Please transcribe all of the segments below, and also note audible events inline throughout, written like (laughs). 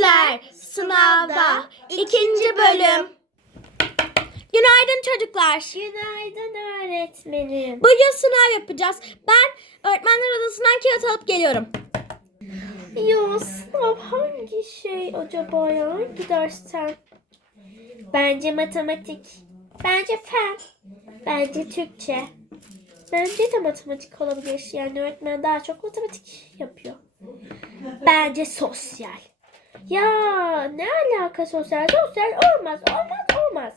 İşler sınavda ikinci bölüm. Günaydın çocuklar. Günaydın öğretmenim. Bugün sınav yapacağız. Ben öğretmenler odasından kağıt alıp geliyorum. Ya sınav hangi şey acaba ya? Hangi dersten? Bence matematik. Bence fen. Bence Türkçe. Bence de matematik olabilir. Yani öğretmen daha çok matematik yapıyor. Bence sosyal. Ya ne alaka sosyal? Sosyal olmaz, olmaz, olmaz.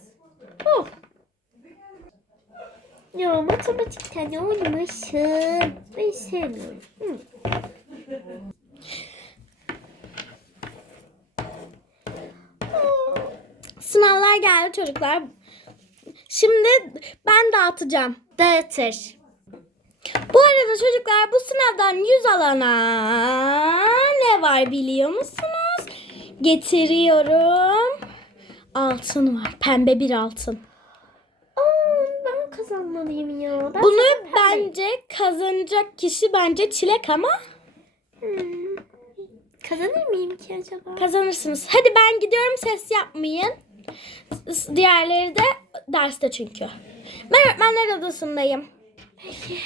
Of. Ya matematikten olmasın. Ben sevmiyorum. Sınavlar geldi çocuklar. Şimdi ben dağıtacağım. Dağıtır. Bu arada çocuklar bu sınavdan 100 alana ne var biliyor musunuz? Getiriyorum. Altın var. Pembe bir altın. Aa, ben kazanmalıyım ya. Ben Bunu pembeyim. bence kazanacak kişi bence çilek ama Hmm. Kazanır mıyım ki acaba? kazanırsınız. Hadi ben gidiyorum ses yapmayın. Diğerleri de derste çünkü. Ben öğretmenler odasındayım.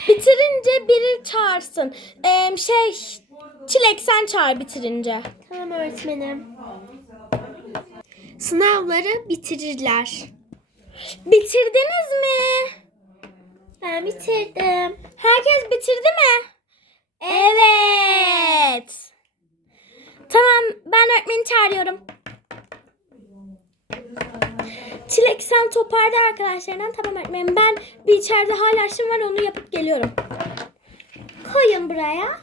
Bitirince biri çağırsın. Ee, şey çilek sen çağır bitirince. tamam öğretmenim. Sınavları bitirirler. Bitirdiniz mi? Ben bitirdim. Herkes bitirdi mi? Evet. Tamam ben öğretmeni çağırıyorum. Çilek sen toparla arkadaşlarından. Tamam öğretmenim ben bir içeride hala işim var onu yapıp geliyorum. Koyun buraya.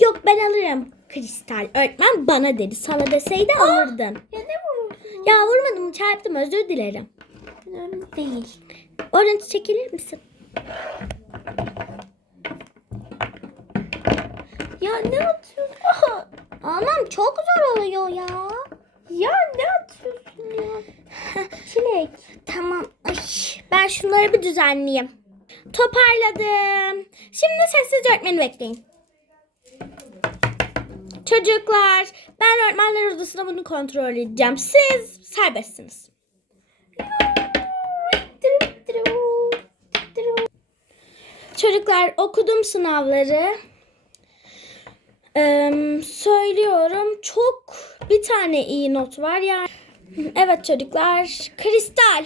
Yok ben alırım. Kristal öğretmen bana dedi. Sana deseydi alırdın. Ya ne vurursun? Ya vurmadım çarptım özür dilerim. Önemli değil. Orange çekilir misin? Ya ne atıyorsun? Aha. Anam çok zor oluyor ya. Ya ne atıyorsun ya? (laughs) Çilek. Tamam. Ay, ben şunları bir düzenleyeyim. Toparladım. Şimdi sessiz öğretmeni bekleyin. Çocuklar, ben öğretmenler odasında bunu kontrol edeceğim. Siz serbestsiniz. Çocuklar okudum sınavları. Ee, söylüyorum çok bir tane iyi not var yani. Evet çocuklar kristal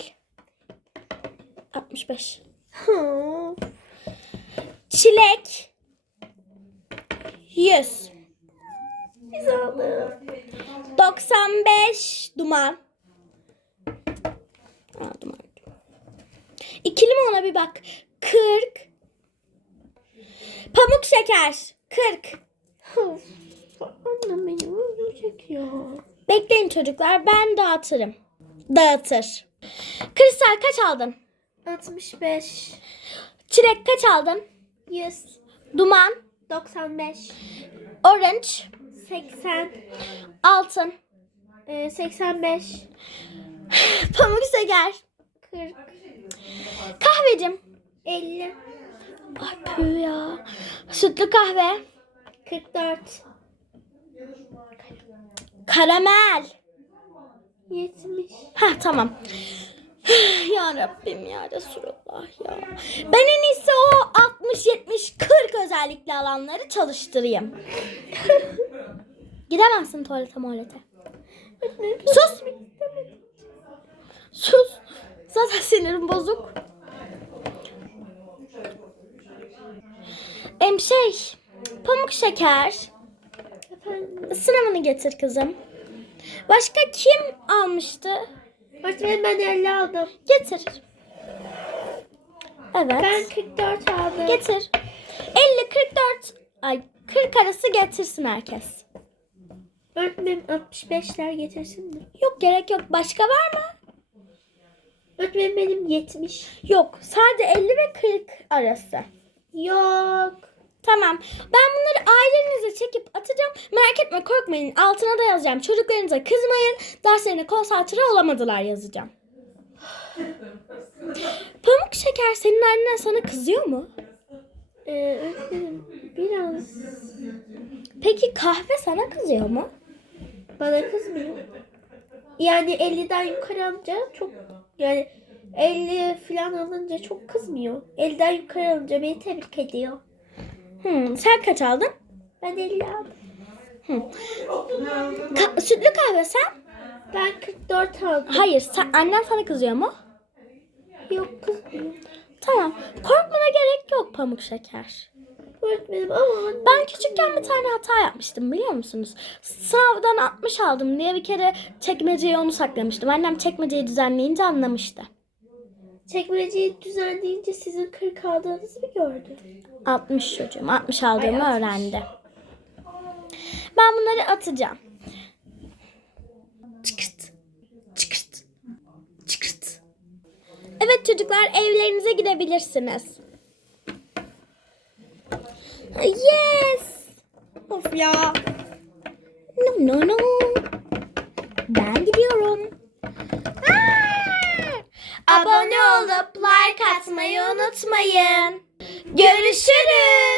65 Hı. çilek 100 Güzeldi. 95 duman Aa, duman İkili mi ona bir bak 40 pamuk şeker 40 Of, Annem beni öldürecek ya. Bekleyin çocuklar ben dağıtırım. Dağıtır. Kristal kaç aldın? 65, Çilek kaç aldın? 100, Duman, 95, orange, 80, altın, e, 85, pamuk şeker, 40, kahvecim. 50, Ay ya. Sütlü kahve, 44, karamel. 70. Ha tamam. (sighs) ya Rabbim ya Resulallah ya. Ben en iyisi o 60, 70, 40 özellikle alanları çalıştırayım. (laughs) Gidemezsin tuvalete muhalete. Sus. Sus. Zaten sinirim bozuk. Em şey, pamuk şeker. Efendim, Sınavını getir kızım. Başka kim almıştı? öğretmenim ben 50 aldım. Getir. Evet. Ben 44 aldım. Getir. 50, 44, ay 40 arası getirsin herkes. Öğretmenim 65'ler getirsin mi? Yok gerek yok. Başka var mı? Öğretmenim benim 70. Yok. Sadece 50 ve 40 arası. Yok. Tamam. Ben bunları ailenize çekip atacağım. Merak etme korkmayın. Altına da yazacağım. Çocuklarınıza kızmayın. Derslerine konsantre olamadılar yazacağım. (laughs) Pamuk şeker senin annen sana kızıyor mu? Ee, öğretmenim biraz Peki kahve sana kızıyor mu? Bana kızmıyor. Yani 50'den yukarı alınca çok yani 50 falan alınca çok kızmıyor. 50'den yukarı alınca beni tebrik ediyor. Hmm, sen kaç aldın? Ben 50 aldım. Ka- sütlü kahve sen? Ben 44 aldım. Hayır, sen, annen sana kızıyor mu? Yok kızmıyor. Tamam. Korkmana gerek yok pamuk şeker. Öğretmenim ama Ben küçükken bir tane hata yapmıştım biliyor musunuz? Sınavdan 60 aldım diye bir kere çekmeceye onu saklamıştım. Annem çekmeceyi düzenleyince anlamıştı. çekmeceyi düzenleyince sizin 40 aldığınızı mı gördü? 60 çocuğum. 60 aldığımı Ay, 60. öğrendi. Ben bunları atacağım. Çıkırt. Çıkırt. Çıkırt. Evet çocuklar evlerinize gidebilirsiniz. Yes. Of ya. No no no. Ben gidiyorum. Aa! Abone olup like atmayı unutmayın. Görüşürüz.